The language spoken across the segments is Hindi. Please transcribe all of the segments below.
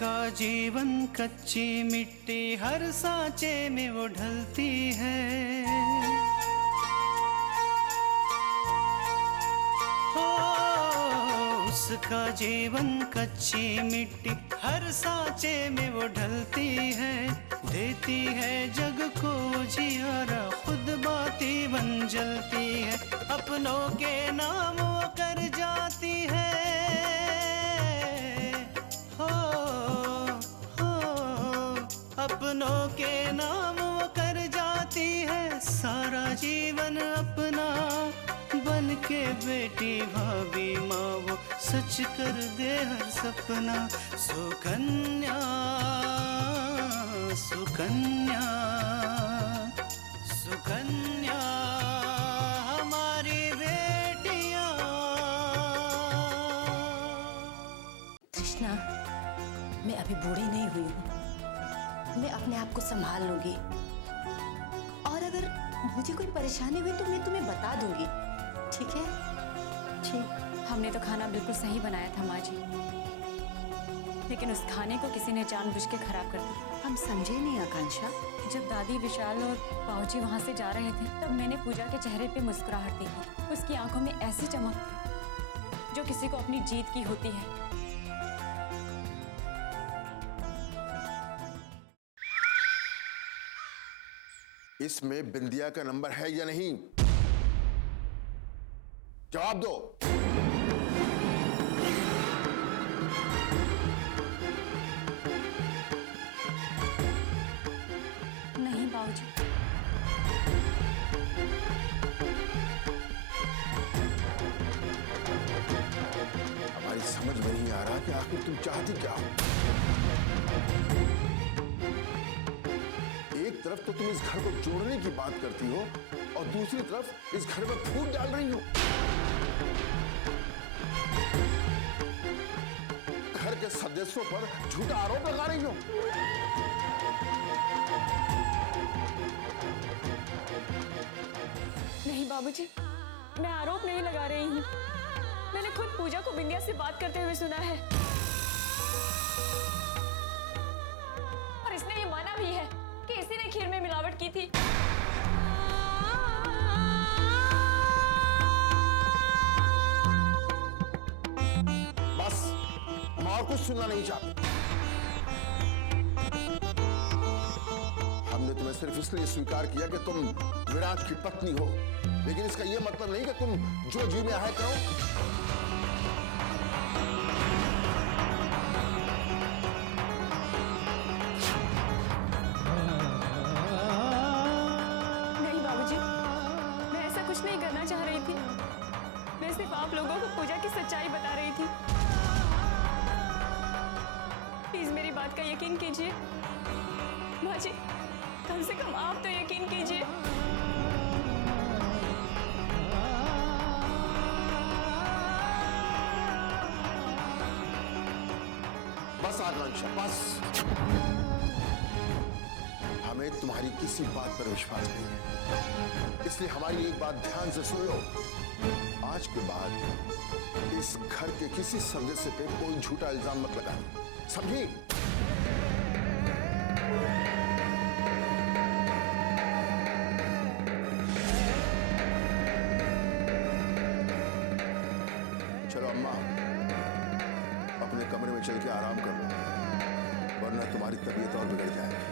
उसका जीवन कच्ची मिट्टी हर सांचे में वो ढलती है। उसका जीवन कच्ची मिट्टी हर सांचे में वो ढलती है। देती है जग को जियारा, खुद बाती बन जलती है। अपनों के नाम वो कर जाती है। अपनों के नाम वो कर जाती है। सारा जीवन अपना बन के बेटी भाभी माँ वो सच कर दे हर सपना। सुकन्या सुकन्या सुकन्या हमारी बेटियाँ। कृष्णा, मैं अभी बूढ़ी नहीं हुई हूँ, मैं अपने आप को संभाल लूंगी। और अगर मुझे कोई परेशानी हुई तो मैं तुम्हें बता दूंगी, ठीक है? ठीक। हमने तो खाना बिल्कुल सही बनाया था माँ जी, लेकिन उस खाने को किसी ने जानबूझ के खराब कर दिया। हम समझे नहीं आकांक्षा। जब दादी, विशाल और बाबूजी वहाँ से जा रहे थे तब मैंने पूजा के चेहरे पे मुस्कुराहट देखी। उसकी आंखों में ऐसी चमक थी जो किसी को अपनी जीत की होती है। इसमें बिंदिया का नंबर है या नहीं? जवाब दो। नहीं बाबूजी। हमारी समझ में नहीं आ रहा कि आखिर तुम चाहती क्या हो। एक तरफ तो तुम इस घर को जोड़ने की बात करती हो और दूसरी तरफ इस घर में फूट डाल रही हो। घर के सदस्यों पर झूठा आरोप लगा रही हो। नहीं बाबूजी, मैं आरोप नहीं लगा रही हूँ। मैंने खुद पूजा को बिंदिया से बात करते हुए सुना है और इसने ये माना भी है कि इसी ने खीर में मिलावट की थी। बस, हम और कुछ सुनना नहीं चाहते। हमने तुम्हें सिर्फ इसलिए स्वीकार किया कि तुम विराट की पत्नी हो, लेकिन इसका यह मतलब नहीं कि तुम जो जी में आए करो। नहीं बाबूजी, मैं ऐसा कुछ नहीं करना चाह रही थी। मैं सिर्फ आप लोगों को पूजा की सच्चाई बता रही थी। प्लीज मेरी बात का यकीन कीजिए माँ जी, कम से कम आप तो यकीन कीजिए। बस आकांक्षा, बस। हमें तुम्हारी किसी बात पर विश्वास नहीं है, इसलिए हमारी एक बात ध्यान से सुन लो। आज के बाद इस घर के किसी सदस्य पे कोई झूठा इल्जाम मत लगाना, समझी? चलो अम्मा, अपने कमरे में चल के आराम कर लो, वरना तुम्हारी तबीयत और बिगड़ जाएगी।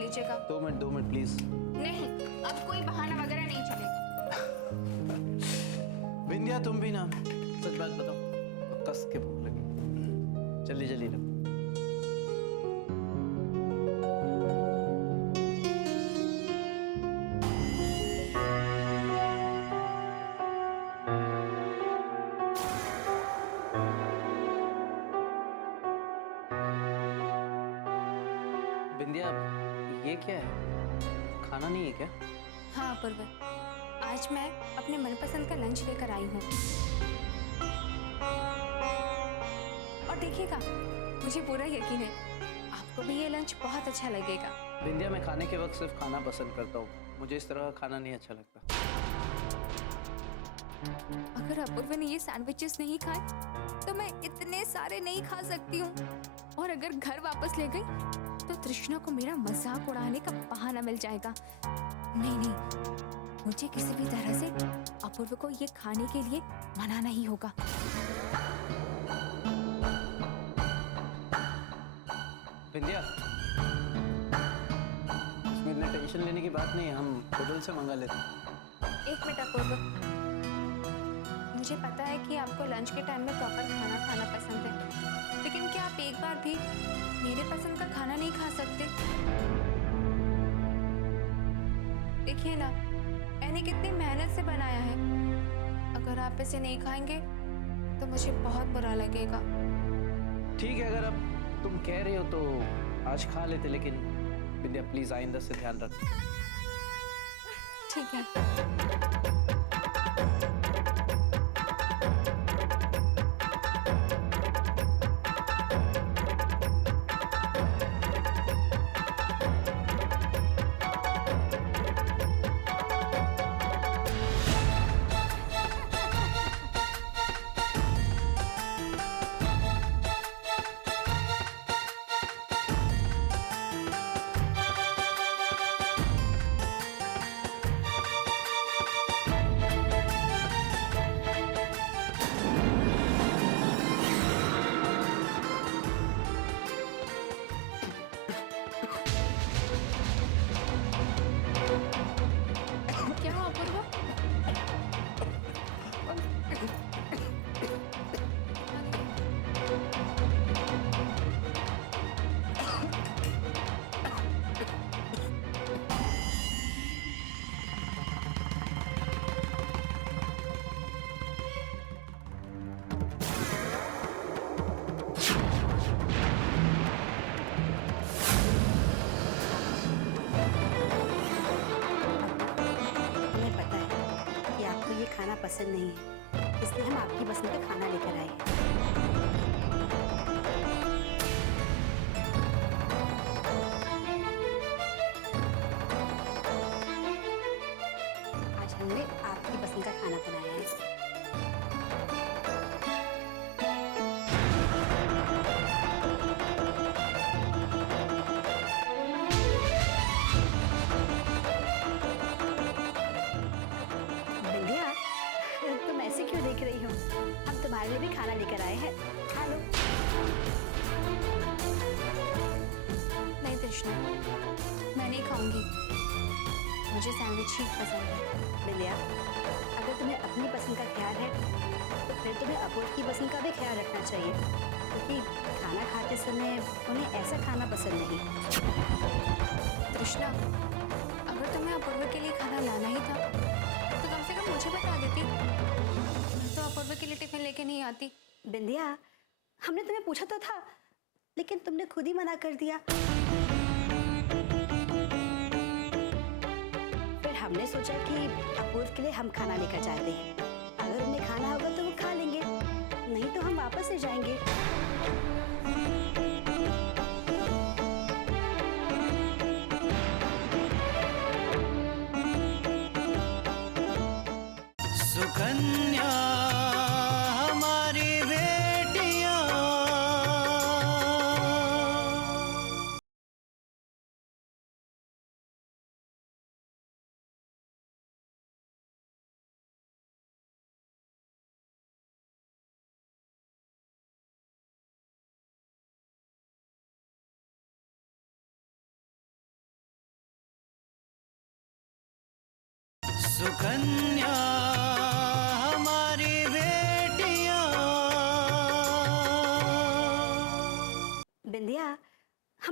लीजिएगा। 2 मिनट प्लीज। नहीं, अब कोई बहाना वगैरह नहीं चलेगा। विंध्या, तुम भी ना, सच बात बताओ, कस के भूख लगी। जल्दी जल्दी लो। बिंदिया, ये क्या है? खाना नहीं है क्या? हाँ अपूर्व, आज मैं अपने मनपसंद का लंच लेकर आई हूँ। और देखिएगा, मुझे पूरा यकीन है आपको भी ये लंच बहुत अच्छा लगेगा। बिंदिया, मैं खाने के वक्त सिर्फ खाना पसंद करता हूँ, मुझे इस तरह का खाना नहीं अच्छा लगता। अगर अपूर्व ने ये सैंडविचेस नहीं खाए तो मैं इतने सारे नहीं खा सकती हूँ। और अगर घर वापस ले गई तो तृष्णा को मेरा मजाक उड़ाने का बहाना मिल जाएगा। नहीं नहीं, मुझे किसी भी तरह से अपूर्व को ये खाने के लिए मनाना ही होगा। बिंदिया, इसमें इतना टेंशन लेने की बात नहीं है, हम होटल से मंगा लेते हैं। एक मिनट अपूर्व, मुझे पता है कि आपको लंच के टाइम में प्रॉपर खाना खाना पसंद है, लेकिन क्या आप एक बार भी मेरे पसंद का खाना नहीं खा सकते? देखिए ना, मैंने कितनी मेहनत से बनाया है। अगर आप इसे नहीं खाएंगे तो मुझे बहुत बुरा लगेगा। ठीक है, अगर अब तुम कह रहे हो तो आज खा लेते, लेकिन बिंदिया प्लीज आइंदा से ध्यान रख। ठीक है। क्या हुआ अपूर्व? हमें पता है कि आपको ये खाना पसंद नहीं है, इसलिए हम आपकी पसंद का खाना लेकर आए हैं। आज हमने आपकी पसंद का खाना बनाया है। बिंदिया, तुम ऐसे क्यों देख रही हो? हम तुम्हारे लिए भी खाना लेकर आए हैं, खा लो। नहीं तृष्णा, मैं नहीं खाऊंगी। मुझे सैंडविच ही पसंद है। बिंदिया, अगर तुम्हें अपनी पसंद का ख्याल है तो फिर तुम्हें अपूर्व की पसंद का भी ख्याल रखना चाहिए, क्योंकि खाना खाते समय उन्हें ऐसा खाना पसंद नहीं। तृष्णा, अगर तुम्हें अपूर्व के लिए खाना लाना ही था तो कम से कम मुझे बता देती। मैं तो अपूर्व के लिए टिफिन लेके नहीं आती। बिंदिया, हमने तुम्हें पूछा तो था, लेकिन तुमने खुद ही मना कर दिया। फिर हमने सोचा कि अपूर्व के लिए हम खाना लेकर जाते हैं। अगर उन्हें खाना होगा तो वो खा लेंगे, नहीं तो हम वापस ले जाएंगे। सुकन्या हमारी बेटियां। सुकन्या हमारी बेटियां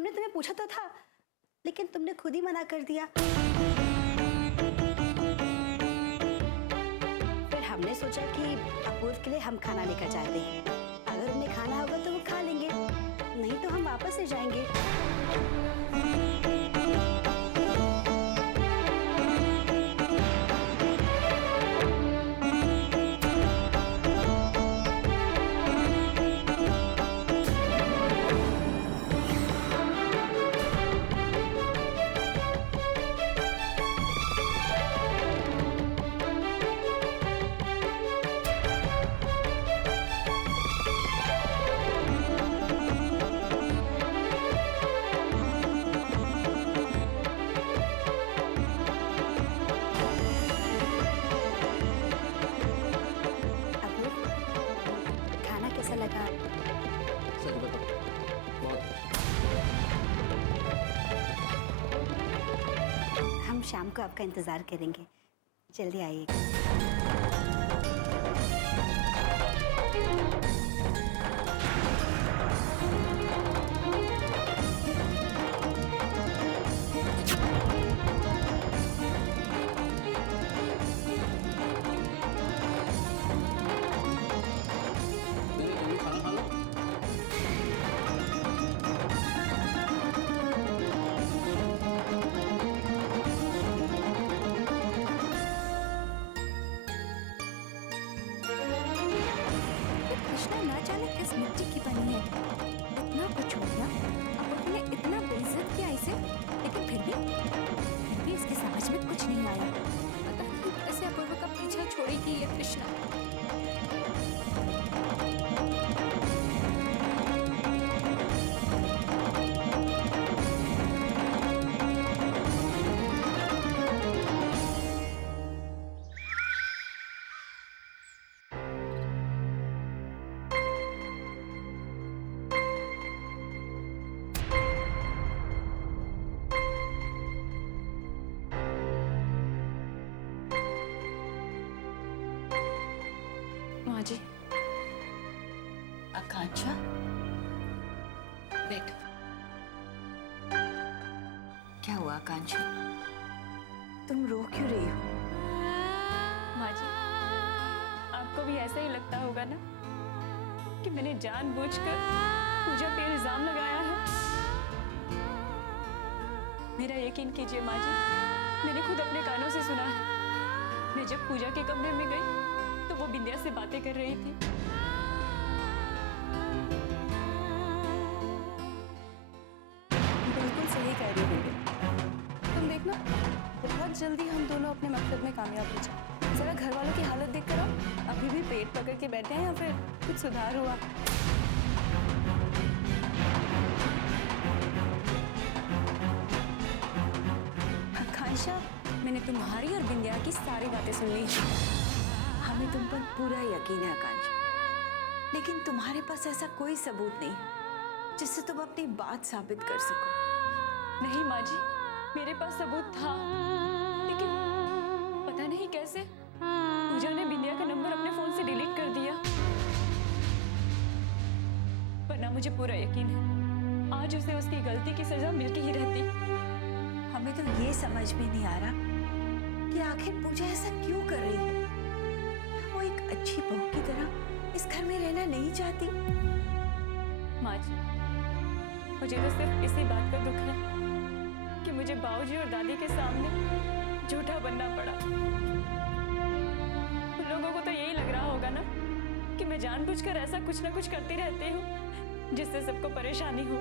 हमने तुम्हें पूछा तो था, लेकिन तुमने खुद ही मना कर दिया। फिर हमने सोचा कि अपूर्व के लिए हम खाना लेकर जाते हैं। अगर उन्हें खाना होगा तो वो खा लेंगे, नहीं तो हम वापस ले जाएंगे। खाना कैसा लगा? सच बताओ, बहुत। हम शाम को आपका इंतजार करेंगे, जल्दी आइएगा। तुम भी खाना खा लो। कृष्णा ना जाने किस मिट्टी की बनी है। इतना कुछ हो गया, अपूर्व ने इतना बेइज्जत किया इसे, लेकिन फिर भी इसकी समझ में कुछ नहीं आया। पता नहीं कैसे अपूर्व का पीछा छोड़ेगी ये कृष्णा। माँ जी, आकांक्षा, बैठो। क्या हुआ आकांक्षा? तुम रो क्यों रही हो? माँ जी, आपको भी ऐसा ही लगता होगा ना कि मैंने जानबूझकर पूजा पे इल्जाम लगाया है। मेरा यकीन कीजिए माँ जी, मैंने खुद अपने कानों से सुना है। मैं जब पूजा के कमरे में गई तो वो बिंदिया से बातें कर रही थी। बिल्कुल सही कह रही हो। तुम देखना, बहुत जल्दी हम दोनों अपने मकसद में कामयाब हो जाए। जरा घर वालों की हालत देख कर आओ, अभी भी पेट पकड़ के बैठे हैं या फिर कुछ सुधार हुआ? आकांक्षा, मैंने तुम्हारी और बिंदिया की सारी बातें सुन ली। हमें तुम पर पूरा यकीन है आकांक्षा, लेकिन तुम्हारे पास ऐसा कोई सबूत नहीं है जिससे तुम अपनी बात साबित कर सको। नहीं माँ जी, मेरे पास सबूत था, लेकिन पता नहीं कैसे पूजा ने बिंदिया का नंबर अपने फोन से डिलीट कर दिया। वरना मुझे पूरा यकीन है आज उसे उसकी गलती की सजा मिलती ही रहती। हमें तो ये समझ में नहीं आ रहा कि आखिर पूजा ऐसा क्यों कर रही है। वो एक अच्छी बहू की तरह इस घर में रहना नहीं चाहती। माँ जी, मुझे तो सिर्फ इसी बात का दुख है कि मुझे बाबूजी और दादी के सामने झूठा बनना पड़ा। उन लोगों को तो यही लग रहा होगा ना कि मैं जानबूझकर ऐसा कुछ ना कुछ करती रहती हूँ जिससे सबको परेशानी हो।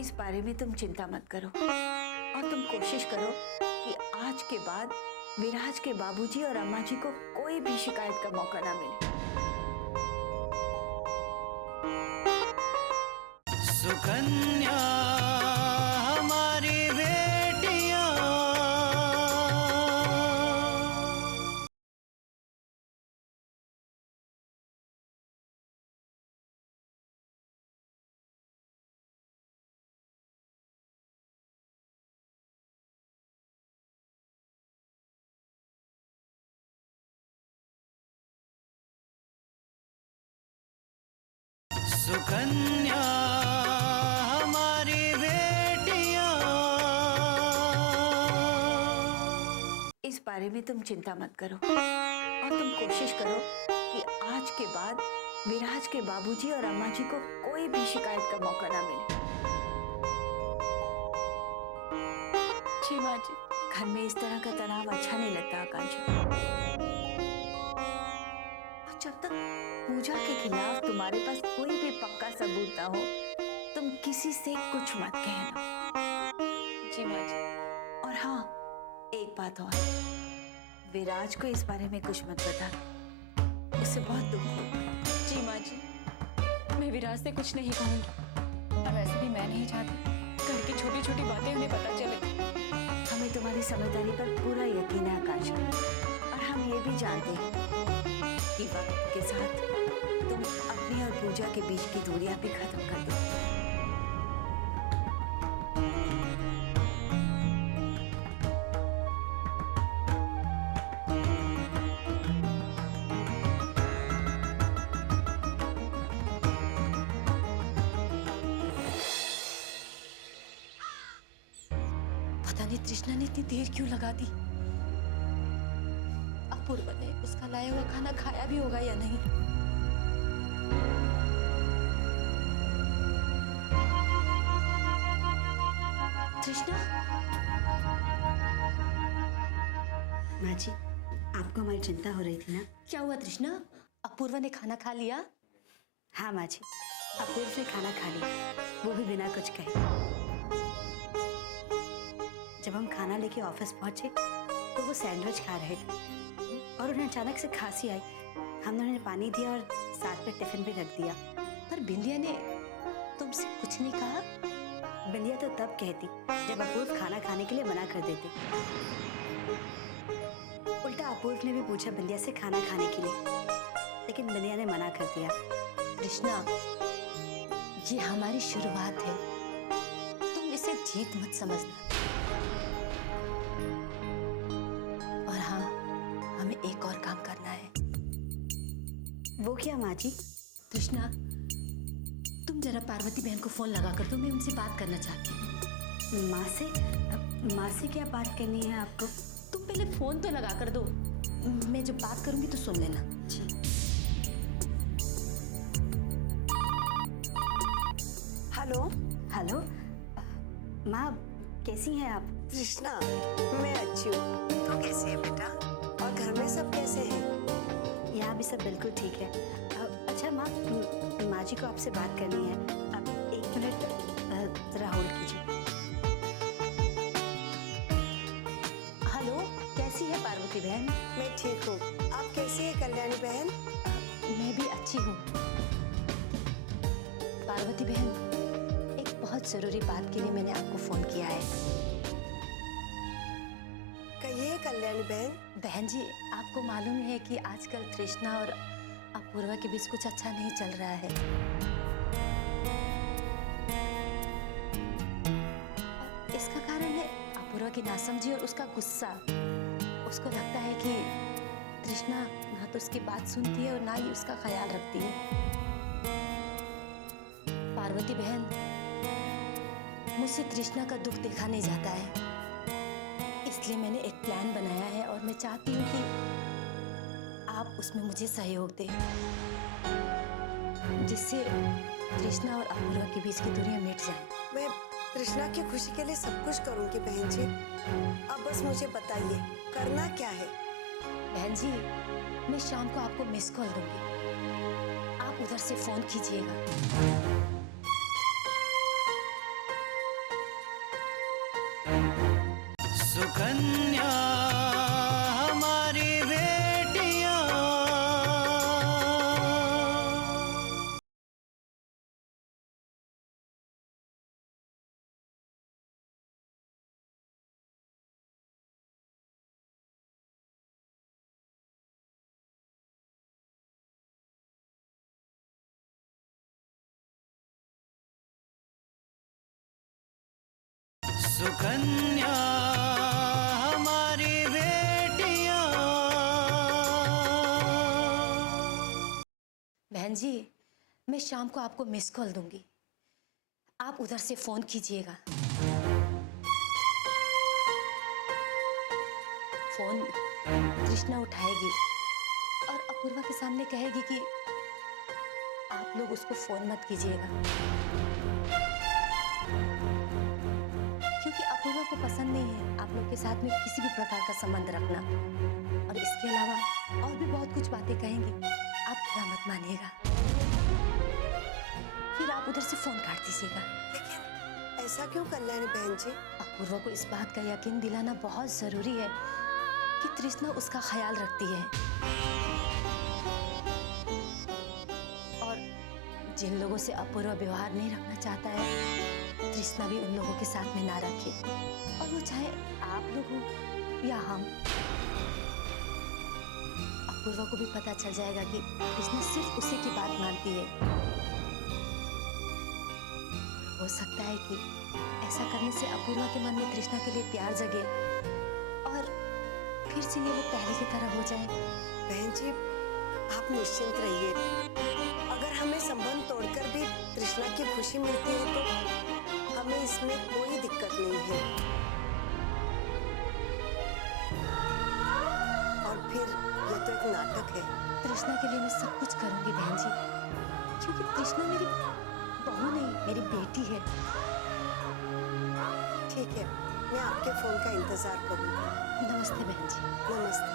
इस बारे में तुम चिंता मत करो और तुम कोशिश करो कि आज के बाद विराज के बाबूजी और अम्मा जी को कोई भी शिकायत का मौका ना मिले। सुकन्या हमारी बेटियां, सुकन्या में तुम चिंता मत करो और तुम कोशिश करो कि आज के बाद विराज के बाबूजी और अम्मा जी को कोई भी शिकायत का मौका ना मिले। जी माँ जी। घर में इस तरह का तनाव अच्छा नहीं लगता आकांक्षा। और जब तक पूजा के खिलाफ तुम्हारे पास कोई भी पक्का सबूत ना हो, तुम किसी से कुछ मत कहना। जी माँ जी। और हाँ, एक बात और, विराज को इस बारे में कुछ मत बताना, उसे बहुत दुख होगा। जी माँ जी, मैं विराज से कुछ नहीं कहूँगी। और वैसे भी मैं नहीं चाहती घर की छोटी छोटी बातें उन्हें पता चले। हमें तुम्हारी समझदारी पर पूरा यकीन है आकांक्षा, और हम ये भी जानते हैं कि वक्त के साथ तुम अपनी और पूजा के बीच की दूरियां भी खत्म कर दो। पता नहीं तृष्णा ने इतनी देर क्यों लगा दी। अपूर्वा ने उसका लाया हुआ खाना खाया भी होगा या नहीं। तृष्णा, माँ जी, आपको हमारी चिंता हो रही थी ना? क्या हुआ तृष्णा? अपूर्वा ने खाना खा लिया? हाँ माँ जी, अपूर्व ने खाना खा लिया, वो भी बिना कुछ कहे। जब हम खाना लेके ऑफिस पहुंचे तो वो सैंडविच खा रहे थे और उन्हें अचानक से खांसी आई। हमने उन्हें पानी दिया और साथ में टिफिन भी रख दिया। पर बिंदिया ने तुमसे कुछ नहीं कहा? बिंदिया तो तब कहती जब अपूर्व खाना खाने के लिए मना कर देते। उल्टा अपूर्व ने भी पूछा बिंदिया से खाना खाने के लिए, लेकिन बिंदिया ने मना कर दिया। कृष्णा, ये हमारी शुरुआत है, तुम इसे जीत मत समझना। और हाँ, हमें एक और काम करना है। वो क्या माँ जी? कृष्णा, तुम जरा पार्वती बहन को फोन लगा कर दो, मैं उनसे बात करना चाहती हूँ। माँ से क्या बात करनी है आपको? तुम पहले फोन तो लगा कर दो, मैं जब बात करूंगी तो सुन लेना। जी। हेलो। हेलो माँ, कैसी हैं आप? कृष्णा, मैं अच्छी हूँ, तू कैसी है बेटा? और घर में सब कैसे हैं? यहाँ भी सब बिल्कुल ठीक है। अच्छा माँ, माँ जी को आपसे बात करनी है। अब 1 मिनट जरा होल्ड कीजिए। हेलो, कैसी है पार्वती बहन? मैं ठीक हूँ, आप कैसी है कल्याणी बहन? मैं भी अच्छी हूँ। पार्वती बहन, एक बहुत जरूरी बात के लिए मैंने आपको फोन किया है। कहिए कल्याणी बहन। बहन जी, आपको मालूम है कि आजकल तृष्णा और अपूर्वा के बीच कुछ अच्छा नहीं चल रहा है। इसका कारण है अपूर्वा की नासमझी और उसका गुस्सा। उसको लगता है कि तृष्णा ना तो उसकी बात सुनती है और ना ही उसका ख्याल रखती है। पार्वती बहन, मुझसे तृष्णा का दुख देखा नहीं जाता है, इसलिए मैंने एक प्लान बनाया है और मैं चाहती हूँ कि आप उसमें मुझे सहयोग दें, जिससे तृष्णा और अपूर्वा के बीच की दूरियां मिट जाएं। मैं तृष्णा की खुशी के लिए सब कुछ करूँगी बहन जी। अब बस मुझे बताइए करना क्या है? बहन जी, मैं शाम को आपको मिस कॉल दूंगी, आप उधर से फोन कीजिएगा। सुकन्या हमारी बेटियां, सुकन्या हमारी बेटियां। बहन जी, मैं शाम को आपको मिस कॉल दूंगी, आप उधर से फोन कीजिएगा। फोन तृष्णा उठाएगी और अपूर्वा के सामने कहेगी कि आप लोग उसको फोन मत कीजिएगा, क्योंकि अपूर्वा को पसंद नहीं है आप लोग के साथ में किसी भी प्रकार का संबंध रखना। और इसके अलावा और भी बहुत कुछ बातें कहेंगी, आप बुरा मत मानिएगा। फिर आप उधर से फोन काट दीजिएगा। लेकिन ऐसा क्यों कर रहे हैं बहन जी? अपूर्वा को इस बात का यकीन दिलाना बहुत जरूरी है कि तृष्णा उसका ख्याल रखती है, और जिन लोगों से अपूर्वा व्यवहार नहीं रखना चाहता है, तृष्णा भी उन लोगों के साथ में ना रखे, और वो चाहे आप लोग हो या हम। अपूर्वा को भी पता चल जाएगा कि तृष्णा सिर्फ उसी की बात मानती है। हो सकता है कि ऐसा करने से अपूर्वा के मन में तृष्णा के लिए प्यार जगे और फिर से ये वो पहले की तरह हो जाए। बहन जी, आप निश्चिंत रहिए। अगर हमें संबंध तोड़कर भी तृष्णा की खुशी मिलती है तो हमें इसमें कोई दिक्कत नहीं है। और फिर ये तो एक नाटक है। तृष्णा के लिए मैं सब कुछ करूंगी बहन जी, क्योंकि तृष्णा मेरी बहू नहीं, मेरी बेटी है। ठीक है, मैं आपके फोन का इंतजार करूंगी। नमस्ते बहन जी। नमस्ते।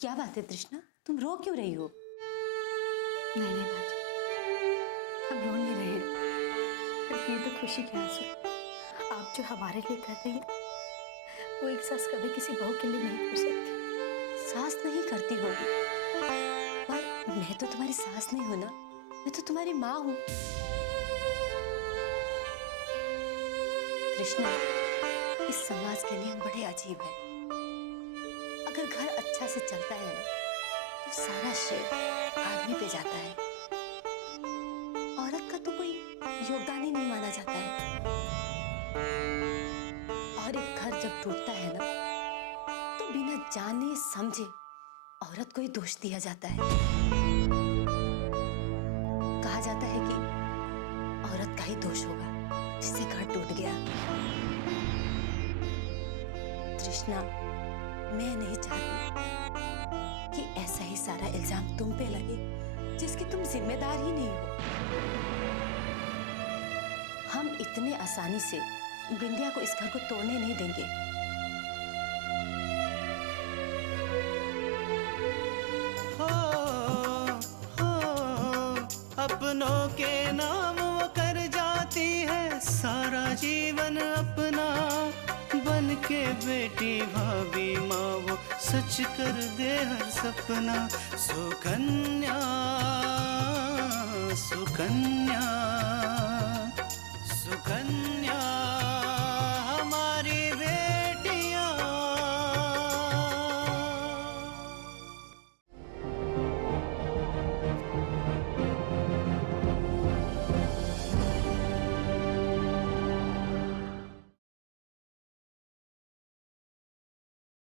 क्या बात है तृष्णा, तुम रो क्यों रही हो? नहीं नहीं बाजी, हम रो नहीं रहे हैं, सिर्फ ये तो खुशी के आंसू। आप जो हमारे लिए कर रही हैं वो एक सास कभी किसी बहू के लिए नहीं कर सकती। सास नहीं करती होगी, पर मैं तो तुम्हारी सास नहीं हूं ना, मैं तो तुम्हारी माँ हूं। तृष्णा, इस समाज के नियम बड़े अजीब हैं। अगर घर अच्छा से चलता है ना तो सारा श्रेय आदमी पे जाता है, औरत का तो कोई योगदान ही नहीं माना जाता है। और एक घर जब टूटता है ना तो बिना जाने समझे औरत को ही दोष दिया जाता है। कहा जाता है कि औरत का ही दोष होगा जिससे घर टूट गया। तृष्णा, मैं नहीं चाहती कि ऐसा ही सारा इल्जाम तुम पे लगे जिसकी तुम जिम्मेदार ही नहीं हो। हम इतने आसानी से बिंदिया को इस घर को तोड़ने नहीं देंगे। अपनों के नाम वो कर जाती है सारा जीवन अपना, बन के बेटी भाभी माँ वो सच कर दे हर सपना। सुकन्या सुकन्या सुकन्या।